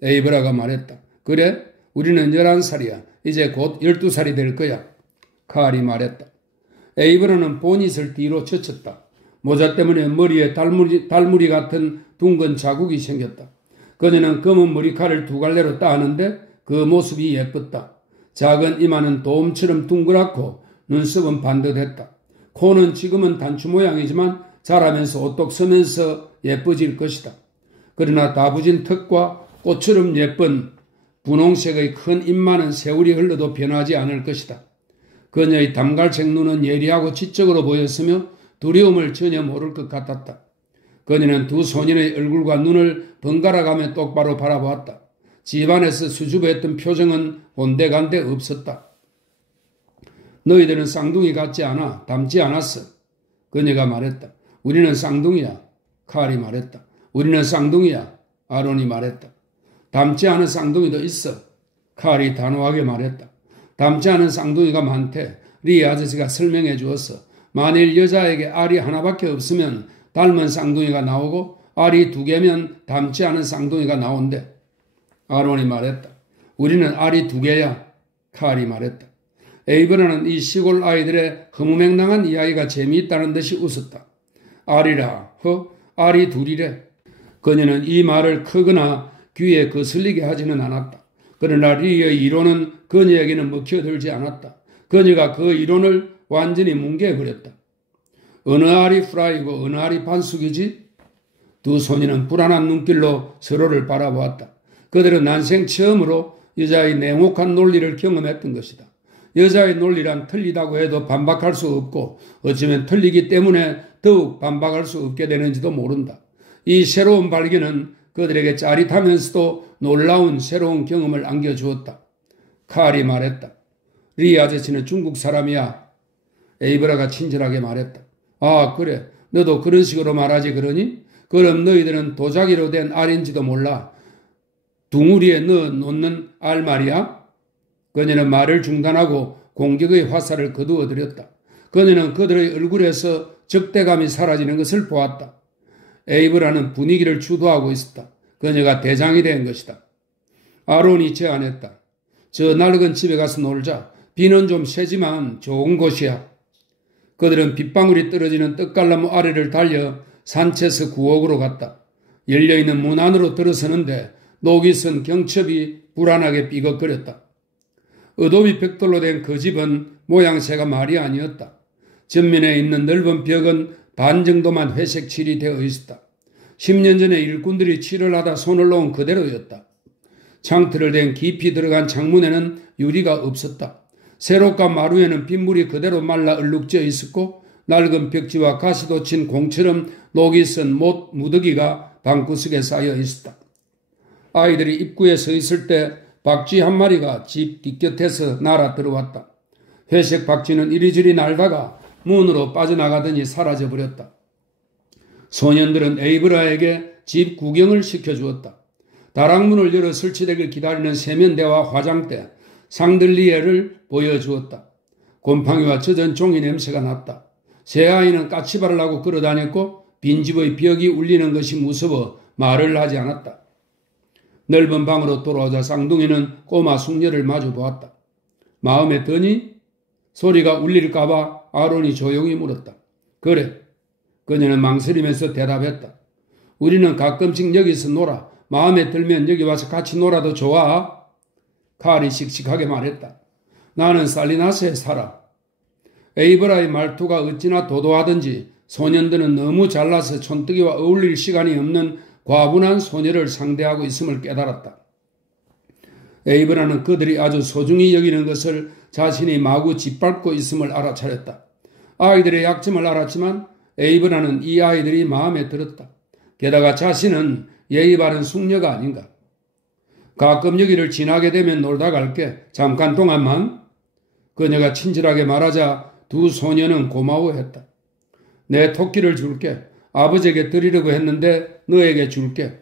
에이브라가 말했다. 그래? 우리는 11살이야. 이제 곧 12살이 될 거야. 칼이 말했다. 에이브라는 보닛을 뒤로 젖혔다. 모자 때문에 머리에 달무리 같은 둥근 자국이 생겼다. 그녀는 검은 머리칼을 두 갈래로 따는데 그 모습이 예뻤다. 작은 이마는 돔처럼 둥그랗고 눈썹은 반듯했다. 코는 지금은 단추 모양이지만 자라면서 오똑 서면서 예뻐질 것이다. 그러나 다부진 턱과 꽃처럼 예쁜 분홍색의 큰 입만은 세월이 흘러도 변하지 않을 것이다. 그녀의 담갈색 눈은 예리하고 지적으로 보였으며 두려움을 전혀 모를 것 같았다. 그녀는 두 소년의 얼굴과 눈을 번갈아가며 똑바로 바라보았다. 집안에서 수줍어했던 표정은 온데간데 없었다. 너희들은 쌍둥이 같지 않아. 닮지 않았어. 그녀가 말했다. 우리는 쌍둥이야. 칼이 말했다. 우리는 쌍둥이야. 아론이 말했다. 닮지 않은 쌍둥이도 있어. 칼이 단호하게 말했다. 닮지 않은 쌍둥이가 많대. 리 아저씨가 설명해 주었어. 만일 여자에게 알이 하나밖에 없으면 닮은 쌍둥이가 나오고 알이 두 개면 닮지 않은 쌍둥이가 나온대. 아론이 말했다. 우리는 알이 두 개야. 칼이 말했다. 에이브라는 이 시골 아이들의 허무맹랑한 이야기가 재미있다는 듯이 웃었다. 알이라, 알이 둘이래. 그녀는 이 말을 크거나 귀에 거슬리게 하지는 않았다. 그러나 리의 이론은 그녀에게는 먹혀들지 않았다. 그녀가 그 이론을 완전히 뭉개버렸다. 어느 알이 프라이고 어느 알이 반숙이지? 두 소년은 불안한 눈길로 서로를 바라보았다. 그들은 난생 처음으로 여자의 냉혹한 논리를 경험했던 것이다. 여자의 논리란 틀리다고 해도 반박할 수 없고 어쩌면 틀리기 때문에 더욱 반박할 수 없게 되는지도 모른다. 이 새로운 발견은 그들에게 짜릿하면서도 놀라운 새로운 경험을 안겨주었다. 칼이 말했다. 리 아저씨는 중국 사람이야. 에이브라가 친절하게 말했다. 아, 그래. 너도 그런 식으로 말하지 그러니? 그럼 너희들은 도자기로 된 알인지도 몰라. 둥우리에 넣어 놓는 알 말이야? 그녀는 말을 중단하고 공격의 화살을 거두어들였다. 그녀는 그들의 얼굴에서 적대감이 사라지는 것을 보았다. 에이브라는 분위기를 주도하고 있었다. 그녀가 대장이 된 것이다. 아론이 제안했다. 저 낡은 집에 가서 놀자. 비는 좀 세지만 좋은 곳이야. 그들은 빗방울이 떨어지는 떡갈나무 아래를 달려 산채에서 구옥으로 갔다. 열려있는 문 안으로 들어서는데 녹이 쓴 경첩이 불안하게 삐걱거렸다. 어도비 벽돌로 된 그 집은 모양새가 말이 아니었다. 전면에 있는 넓은 벽은 반 정도만 회색 칠이 되어 있었다. 10년 전에 일꾼들이 칠을 하다 손을 놓은 그대로였다. 창틀을 댄 깊이 들어간 창문에는 유리가 없었다. 세로가 마루에는 빗물이 그대로 말라 얼룩져 있었고 낡은 벽지와 가시도 친 공처럼 녹이 쓴 못 무더기가 방구석에 쌓여 있었다. 아이들이 입구에 서 있을 때 박쥐 한 마리가 집 뒷곁에서 날아 들어왔다. 회색 박쥐는 이리저리 날다가 문으로 빠져나가더니 사라져버렸다. 소년들은 에이브라에게 집 구경을 시켜주었다. 다락문을 열어 설치되길 기다리는 세면대와 화장대, 상들리에를 보여주었다. 곰팡이와 젖은 종이 냄새가 났다. 새 아이는 까치발을 하고 걸어다녔고 빈집의 벽이 울리는 것이 무서워 말을 하지 않았다. 넓은 방으로 돌아오자 쌍둥이는 꼬마 숙녀를 마주보았다. 마음에 드니? 소리가 울릴까봐 아론이 조용히 물었다. 그래. 그녀는 망설이면서 대답했다. 우리는 가끔씩 여기서 놀아. 마음에 들면 여기 와서 같이 놀아도 좋아. 칼이 씩씩하게 말했다. 나는 살리나스에 살아. 에이브라의 말투가 어찌나 도도하든지 소년들은 너무 잘나서 촌뜨기와 어울릴 시간이 없는 과분한 소녀를 상대하고 있음을 깨달았다. 에이브라는 그들이 아주 소중히 여기는 것을 자신이 마구 짓밟고 있음을 알아차렸다. 아이들의 약점을 알았지만 에이브라는 이 아이들이 마음에 들었다. 게다가 자신은 예의 바른 숙녀가 아닌가. 가끔 여기를 지나게 되면 놀다 갈게. 잠깐 동안만. 그녀가 친절하게 말하자 두 소녀는 고마워했다. 내 토끼를 줄게. 아버지에게 드리려고 했는데 너에게 줄게.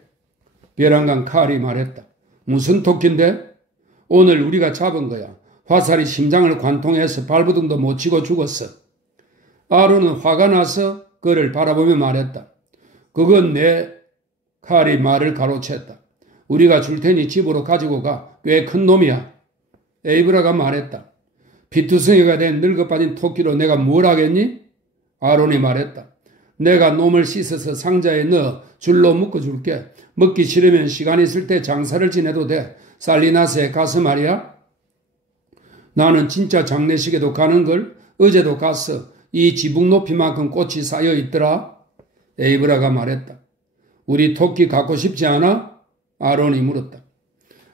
벼랑간 칼이 말했다. 무슨 토끼인데? 오늘 우리가 잡은 거야. 화살이 심장을 관통해서 발부둥도 못 치고 죽었어. 아론은 화가 나서 그를 바라보며 말했다. 그건 내 칼이 말을 가로챘다. 우리가 줄 테니 집으로 가지고 가. 꽤 큰 놈이야. 에이브라가 말했다. 피투성이가 된 늙어빠진 토끼로 내가 뭘 하겠니? 아론이 말했다. 내가 놈을 씻어서 상자에 넣어 줄로 묶어줄게. 먹기 싫으면 시간 있을 때 장사를 지내도 돼. 살리나스에 가서 말이야. 나는 진짜 장례식에도 가는걸. 어제도 갔어. 이 지붕 높이만큼 꽃이 쌓여 있더라. 에이브라가 말했다. 우리 토끼 갖고 싶지 않아? 아론이 물었다.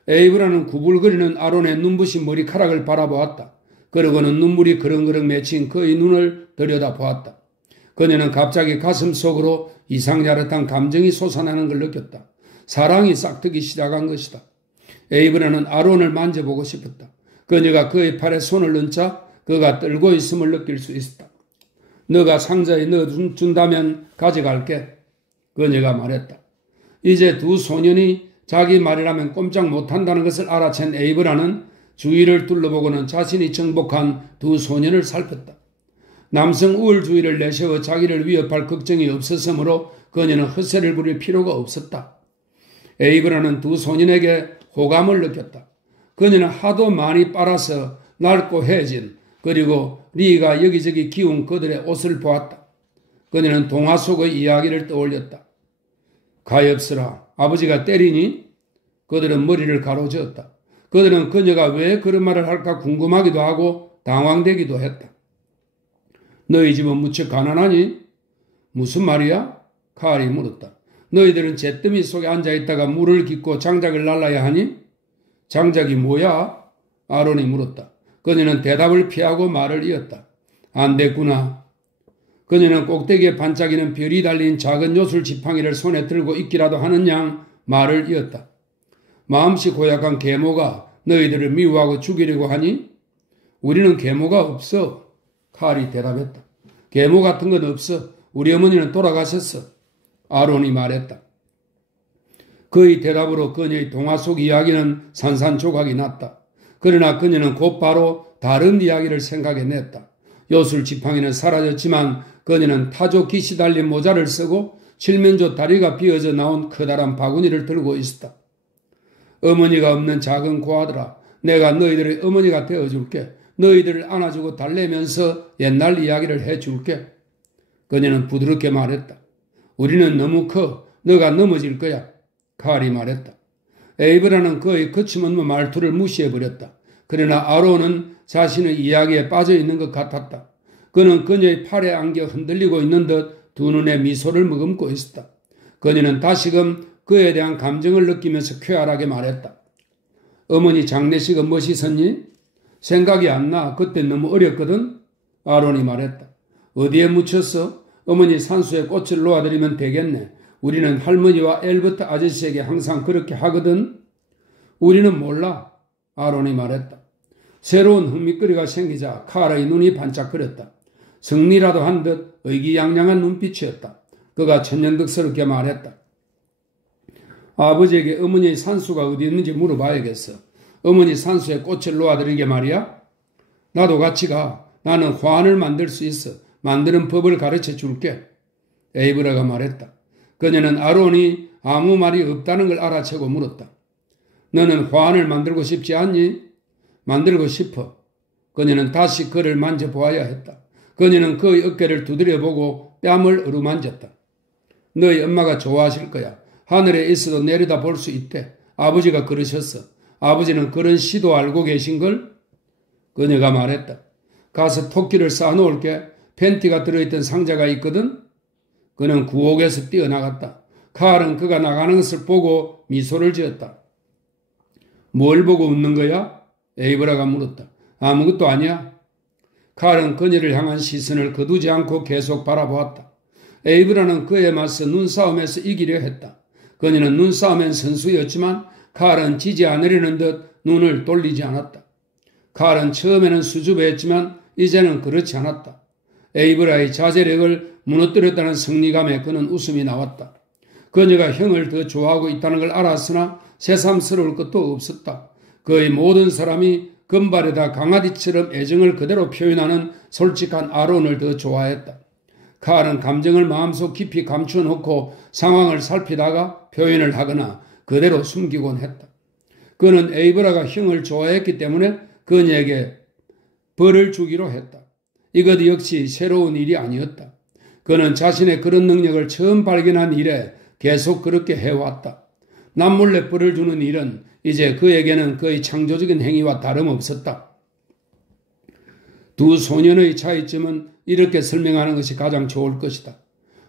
에이브라는 구불거리는 아론의 눈부신 머리카락을 바라보았다. 그러고는 눈물이 그렁그렁 맺힌 그의 눈을 들여다보았다. 그녀는 갑자기 가슴 속으로 이상야릇한 감정이 솟아나는 걸 느꼈다. 사랑이 싹트기 시작한 것이다. 에이브라는 아론을 만져보고 싶었다. 그녀가 그의 팔에 손을 얹자 그가 떨고 있음을 느낄 수 있었다. 너가 상자에 넣어준다면 가져갈게. 그녀가 말했다. 이제 두 소년이 자기 말이라면 꼼짝 못한다는 것을 알아챈 에이브라는 주위를 둘러보고는 자신이 정복한 두 소년을 살폈다. 남성 우월주의를 내세워 자기를 위협할 걱정이 없었으므로 그녀는 헛세를 부릴 필요가 없었다. 에이브라는 두 소년에게 호감을 느꼈다. 그녀는 하도 많이 빨아서 낡고 해진 그리고 리가 여기저기 기운 그들의 옷을 보았다. 그녀는 동화 속의 이야기를 떠올렸다. 가엾으라. 아버지가 때리니? 그들은 머리를 가로저었다. 그들은 그녀가 왜 그런 말을 할까 궁금하기도 하고 당황되기도 했다. 너희 집은 무척 가난하니? 무슨 말이야? 칼이 물었다. 너희들은 잿더미 속에 앉아있다가 물을 깃고 장작을 날라야 하니? 장작이 뭐야? 아론이 물었다. 그녀는 대답을 피하고 말을 이었다. 안 됐구나. 그녀는 꼭대기에 반짝이는 별이 달린 작은 요술 지팡이를 손에 들고 있기라도 하는 양 말을 이었다. 마음씨 고약한 계모가 너희들을 미워하고 죽이려고 하니? 우리는 계모가 없어. 칼이 대답했다. 계모 같은 건 없어. 우리 어머니는 돌아가셨어. 아론이 말했다. 그의 대답으로 그녀의 동화 속 이야기는 산산조각이 났다. 그러나 그녀는 곧바로 다른 이야기를 생각해냈다. 요술 지팡이는 사라졌지만 그녀는 타조 깃이 달린 모자를 쓰고 칠면조 다리가 비어져 나온 커다란 바구니를 들고 있었다. 어머니가 없는 작은 고아들아, 내가 너희들의 어머니가 되어줄게. 너희들을 안아주고 달래면서 옛날 이야기를 해줄게. 그녀는 부드럽게 말했다. 우리는 너무 커. 너가 넘어질 거야. 칼이 말했다. 에이브라는 그의 거침없는 말투를 무시해버렸다. 그러나 아론은 자신의 이야기에 빠져있는 것 같았다. 그는 그녀의 팔에 안겨 흔들리고 있는 듯 두 눈에 미소를 머금고 있었다. 그녀는 다시금 그에 대한 감정을 느끼면서 쾌활하게 말했다. 어머니 장례식은 멋이 있었니? 생각이 안 나. 그때 너무 어렸거든. 아론이 말했다. 어디에 묻혔어? 어머니 산수에 꽃을 놓아드리면 되겠네. 우리는 할머니와 엘버트 아저씨에게 항상 그렇게 하거든. 우리는 몰라. 아론이 말했다. 새로운 흥미거리가 생기자 칼의 눈이 반짝거렸다. 승리라도 한 듯 의기양양한 눈빛이었다. 그가 천연덕스럽게 말했다. 아버지에게 어머니의 산수가 어디 있는지 물어봐야겠어. 어머니 산수에 꽃을 놓아드리게 말이야. 나도 같이 가. 나는 화환을 만들 수 있어. 만드는 법을 가르쳐 줄게. 에이브라가 말했다. 그녀는 아론이 아무 말이 없다는 걸 알아채고 물었다. 너는 화환을 만들고 싶지 않니? 만들고 싶어. 그녀는 다시 그를 만져보아야 했다. 그녀는 그의 어깨를 두드려보고 뺨을 어루만졌다. 너희 엄마가 좋아하실 거야. 하늘에 있어도 내려다 볼 수 있대. 아버지가 그러셨어. 아버지는 그런 시도 알고 계신걸? 그녀가 말했다. 가서 토끼를 쌓아놓을게. 팬티가 들어있던 상자가 있거든? 그는 구옥에서 뛰어나갔다. 칼은 그가 나가는 것을 보고 미소를 지었다. 뭘 보고 웃는 거야? 에이브라가 물었다. 아무것도 아니야. 칼은 그녀를 향한 시선을 거두지 않고 계속 바라보았다. 에이브라는 그에 맞서 눈싸움에서 이기려 했다. 그녀는 눈싸움엔 선수였지만 칼은 지지 않으려는 듯 눈을 돌리지 않았다. 칼은 처음에는 수줍어했지만 이제는 그렇지 않았다. 에이브라의 자제력을 무너뜨렸다는 승리감에 그는 웃음이 나왔다. 그녀가 형을 더 좋아하고 있다는 걸 알았으나 새삼스러울 것도 없었다. 그의 모든 사람이 금발에다 강아지처럼 애정을 그대로 표현하는 솔직한 아론을 더 좋아했다. 칼은 감정을 마음속 깊이 감추어놓고 상황을 살피다가 표현을 하거나 그대로 숨기곤 했다. 그는 에이브라가 형을 좋아했기 때문에 그녀에게 벌을 주기로 했다. 이것 역시 새로운 일이 아니었다. 그는 자신의 그런 능력을 처음 발견한 이래 계속 그렇게 해왔다. 남몰래 벌을 주는 일은 이제 그에게는 거의 창조적인 행위와 다름없었다. 두 소년의 차이점은 이렇게 설명하는 것이 가장 좋을 것이다.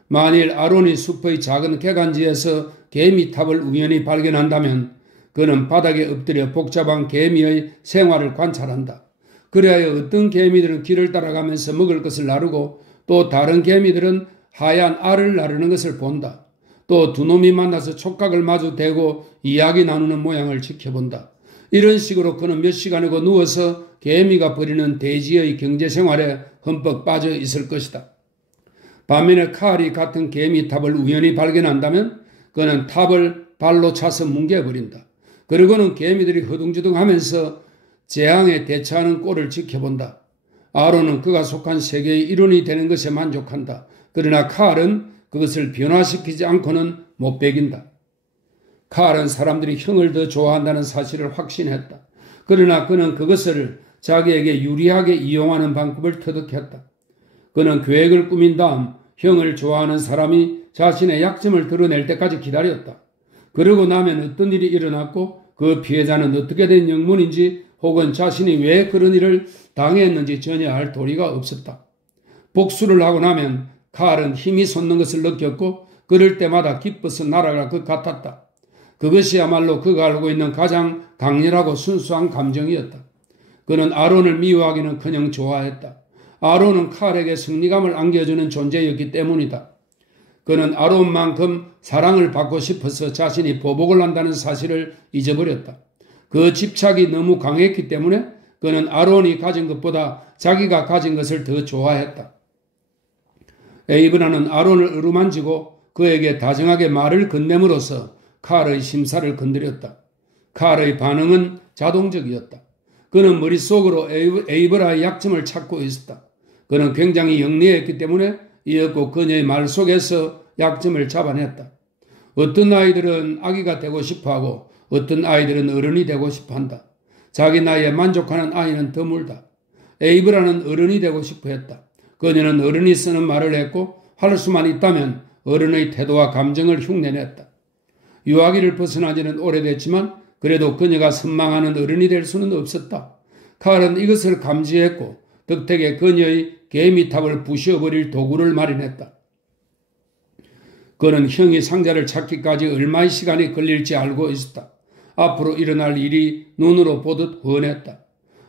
만일 아론이 숲의 작은 개간지에서 개미탑을 우연히 발견한다면 그는 바닥에 엎드려 복잡한 개미의 생활을 관찰한다. 그래야 어떤 개미들은 길을 따라가면서 먹을 것을 나르고 또 다른 개미들은 하얀 알을 나르는 것을 본다. 또 두 놈이 만나서 촉각을 마주 대고 이야기 나누는 모양을 지켜본다. 이런 식으로 그는 몇 시간이고 누워서 개미가 벌이는 대지의 경제생활에 흠뻑 빠져 있을 것이다. 반면에 칼이 같은 개미탑을 우연히 발견한다면 그는 탑을 발로 차서 뭉개버린다. 그리고는 개미들이 허둥지둥하면서 재앙에 대처하는 꼴을 지켜본다. 아론은 그가 속한 세계의 일원이 되는 것에 만족한다. 그러나 칼은 그것을 변화시키지 않고는 못 배긴다. 칼은 사람들이 형을 더 좋아한다는 사실을 확신했다. 그러나 그는 그것을 자기에게 유리하게 이용하는 방법을 터득했다. 그는 계획을 꾸민 다음 형을 좋아하는 사람이 자신의 약점을 드러낼 때까지 기다렸다. 그러고 나면 어떤 일이 일어났고 그 피해자는 어떻게 된 영문인지 혹은 자신이 왜 그런 일을 당했는지 전혀 알 도리가 없었다. 복수를 하고 나면 칼은 힘이 솟는 것을 느꼈고 그럴 때마다 기뻐서 날아갈 것 같았다. 그것이야말로 그가 알고 있는 가장 강렬하고 순수한 감정이었다. 그는 아론을 미워하기는커녕 좋아했다. 아론은 칼에게 승리감을 안겨주는 존재였기 때문이다. 그는 아론만큼 사랑을 받고 싶어서 자신이 보복을 한다는 사실을 잊어버렸다. 그 집착이 너무 강했기 때문에 그는 아론이 가진 것보다 자기가 가진 것을 더 좋아했다. 에이브라는 아론을 어루만지고 그에게 다정하게 말을 건넴으로써 칼의 심사를 건드렸다. 칼의 반응은 자동적이었다. 그는 머릿속으로 에이브라의 약점을 찾고 있었다. 그는 굉장히 영리했기 때문에 이었고 그녀의 말 속에서 약점을 잡아냈다. 어떤 아이들은 아기가 되고 싶어하고 어떤 아이들은 어른이 되고 싶어한다. 자기 나이에 만족하는 아이는 드물다. 에이브라는 어른이 되고 싶어했다. 그녀는 어른이 쓰는 말을 했고 할 수만 있다면 어른의 태도와 감정을 흉내냈다. 유아기를 벗어난 지는 오래됐지만 그래도 그녀가 선망하는 어른이 될 수는 없었다. 칼은 이것을 감지했고 덕택에 그녀의 개미탑을 부셔버릴 도구를 마련했다. 그는 형이 상자를 찾기까지 얼마의 시간이 걸릴지 알고 있었다. 앞으로 일어날 일이 눈으로 보듯 훤했다.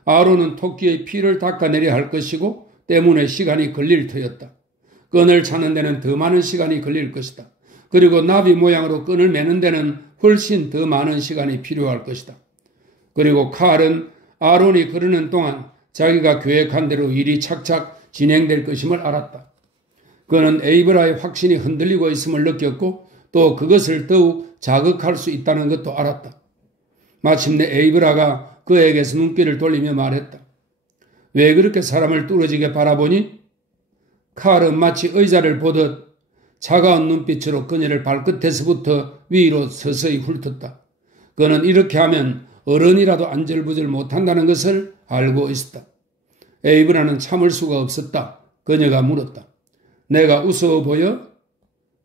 아론은 토끼의 피를 닦아내려 할 것이고 때문에 시간이 걸릴 터였다. 끈을 찾는 데는 더 많은 시간이 걸릴 것이다. 그리고 나비 모양으로 끈을 매는 데는 훨씬 더 많은 시간이 필요할 것이다. 그리고 칼은 아론이 그러는 동안 자기가 계획한 대로 일이 착착 진행될 것임을 알았다. 그는 에이브라의 확신이 흔들리고 있음을 느꼈고 또 그것을 더욱 자극할 수 있다는 것도 알았다. 마침내 에이브라가 그에게서 눈길을 돌리며 말했다. 왜 그렇게 사람을 뚫어지게 바라보니? 칼은 마치 의자를 보듯 차가운 눈빛으로 그녀를 발끝에서부터 위로 서서히 훑었다. 그는 이렇게 하면 어른이라도 안절부절 못한다는 것을 알고 있었다. 에이브라는 참을 수가 없었다. 그녀가 물었다. 내가 우스워 보여?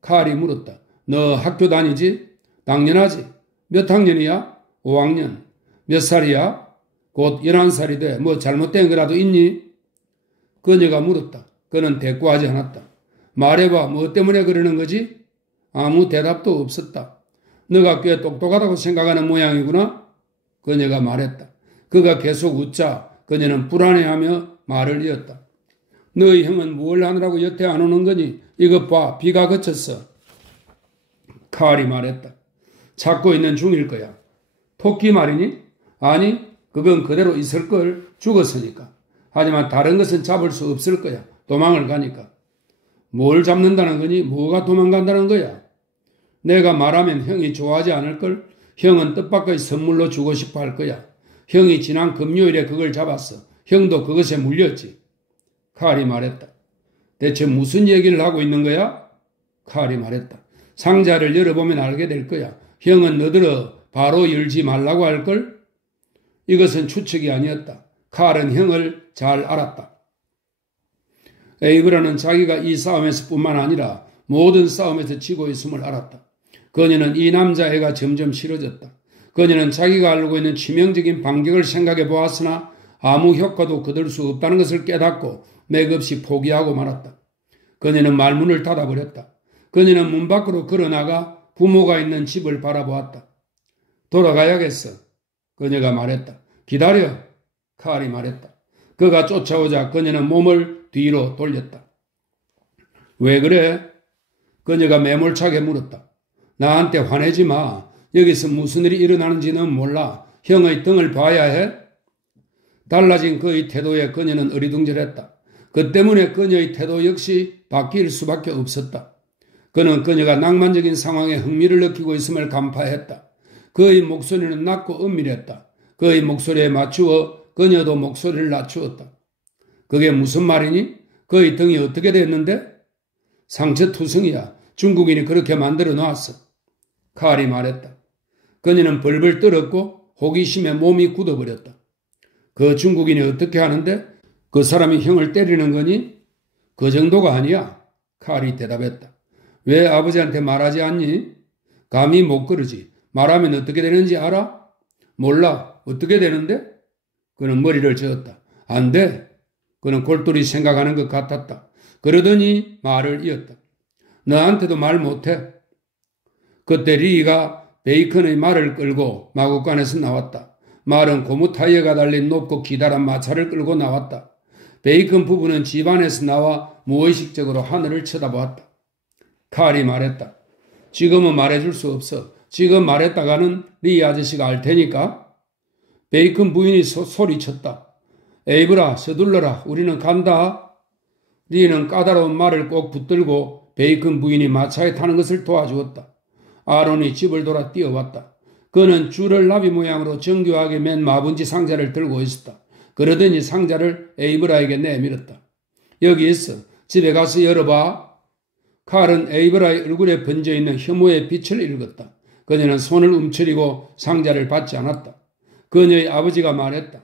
칼이 물었다. 너 학교 다니지? 당연하지. 몇 학년이야? 5학년. 몇 살이야? 곧 11살이 돼. 뭐 잘못된 거라도 있니? 그녀가 물었다. 그는 대꾸하지 않았다. 말해봐. 뭐 때문에 그러는 거지? 아무 대답도 없었다. 너가 꽤 똑똑하다고 생각하는 모양이구나? 그녀가 말했다. 그가 계속 웃자 그녀는 불안해하며 말을 이었다. 너희 형은 뭘 하느라고 여태 안 오는 거니? 이것 봐. 비가 그쳤어. 칼이 말했다. 찾고 있는 중일 거야. 토끼 말이니? 아니, 그건 그대로 있을 걸. 죽었으니까. 하지만 다른 것은 잡을 수 없을 거야. 도망을 가니까. 뭘 잡는다는 거니? 뭐가 도망간다는 거야? 내가 말하면 형이 좋아하지 않을 걸? 형은 뜻밖의 선물로 주고 싶어 할 거야. 형이 지난 금요일에 그걸 잡았어. 형도 그것에 물렸지. 칼이 말했다. 대체 무슨 얘기를 하고 있는 거야? 칼이 말했다. 상자를 열어보면 알게 될 거야. 형은 너들어 바로 열지 말라고 할걸? 이것은 추측이 아니었다. 칼은 형을 잘 알았다. 에이브라는 자기가 이 싸움에서 뿐만 아니라 모든 싸움에서 지고 있음을 알았다. 그녀는 이 남자애가 점점 싫어졌다. 그녀는 자기가 알고 있는 치명적인 반격을 생각해 보았으나 아무 효과도 거둘 수 없다는 것을 깨닫고 맥없이 포기하고 말았다. 그녀는 말문을 닫아버렸다. 그녀는 문 밖으로 걸어나가 부모가 있는 집을 바라보았다. 돌아가야겠어. 그녀가 말했다. 기다려. 칼이 말했다. 그가 쫓아오자 그녀는 몸을 뒤로 돌렸다. 왜 그래? 그녀가 매몰차게 물었다. 나한테 화내지 마. 여기서 무슨 일이 일어나는지는 몰라. 형의 등을 봐야 해? 달라진 그의 태도에 그녀는 어리둥절했다. 그 때문에 그녀의 태도 역시 바뀔 수밖에 없었다. 그는 그녀가 낭만적인 상황에 흥미를 느끼고 있음을 간파했다. 그의 목소리는 낮고 은밀했다. 그의 목소리에 맞추어 그녀도 목소리를 낮추었다. 그게 무슨 말이니? 그의 등이 어떻게 됐는데? 상처투성이야. 중국인이 그렇게 만들어 놨어. 칼이 말했다. 그녀는 벌벌 떨었고 호기심에 몸이 굳어버렸다. 그 중국인이 어떻게 하는데? 그 사람이 형을 때리는 거니? 그 정도가 아니야. 칼이 대답했다. 왜 아버지한테 말하지 않니? 감히 못 그러지. 말하면 어떻게 되는지 알아? 몰라. 어떻게 되는데? 그는 머리를 저었다. 안 돼. 그는 골똘히 생각하는 것 같았다. 그러더니 말을 이었다. 너한테도 말 못해. 그때 리가 베이컨의 말을 끌고 마구간에서 나왔다. 말은 고무 타이어가 달린 높고 기다란 마차를 끌고 나왔다. 베이컨 부부는 집안에서 나와 무의식적으로 하늘을 쳐다보았다. 칼이 말했다. 지금은 말해줄 수 없어. 지금 말했다가는 리 아저씨가 알 테니까. 베이컨 부인이 소리쳤다. 에이브라, 서둘러라. 우리는 간다. 리는 까다로운 말을 꼭 붙들고 베이컨 부인이 마차에 타는 것을 도와주었다. 아론이 집을 돌아 뛰어왔다. 그는 줄을 나비 모양으로 정교하게 맨 마분지 상자를 들고 있었다. 그러더니 상자를 에이브라에게 내밀었다. 여기 있어. 집에 가서 열어봐. 칼은 에이브라의 얼굴에 번져있는 혐오의 빛을 읽었다. 그녀는 손을 움츠리고 상자를 받지 않았다. 그녀의 아버지가 말했다.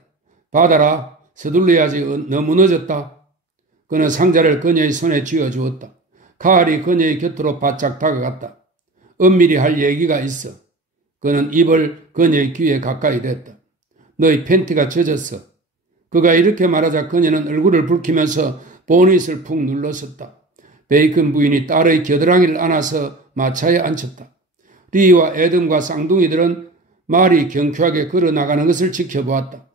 받아라. 서둘러야지. 너무 늦었다. 그는 상자를 그녀의 손에 쥐어주었다. 칼이 그녀의 곁으로 바짝 다가갔다. 은밀히 할 얘기가 있어. 그는 입을 그녀의 귀에 가까이 댔다. 너의 팬티가 젖었어. 그가 이렇게 말하자 그녀는 얼굴을 붉히면서 보닛을 푹 눌렀었다. 베이컨 부인이 딸의 겨드랑이를 안아서 마차에 앉혔다. 리와 애덤과 쌍둥이들은 말이 경쾌하게 걸어나가는 것을 지켜보았다.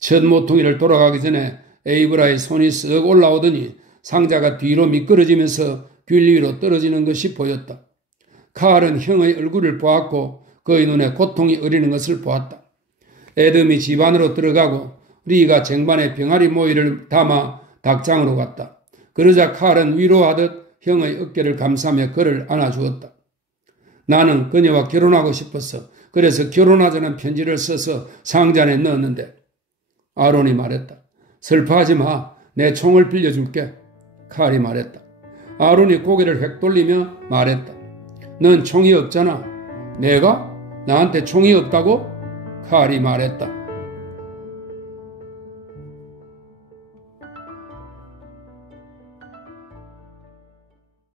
첫 모퉁이를 돌아가기 전에 에이브라의 손이 쓱 올라오더니 상자가 뒤로 미끄러지면서 길 위로 떨어지는 것이 보였다. 칼은 형의 얼굴을 보았고 그의 눈에 고통이 어리는 것을 보았다. 애덤이 집 안으로 들어가고 리가 쟁반에 병아리 모이를 담아 닭장으로 갔다. 그러자 칼은 위로하듯 형의 어깨를 감싸며 그를 안아주었다. 나는 그녀와 결혼하고 싶었어. 그래서 결혼하자는 편지를 써서 상자 안에 넣었는데. 아론이 말했다. 슬퍼하지 마. 내 총을 빌려줄게. 칼이 말했다. 아론이 고개를 획 돌리며 말했다. 넌 총이 없잖아. 내가? 나한테 총이 없다고? 칼이 말했다.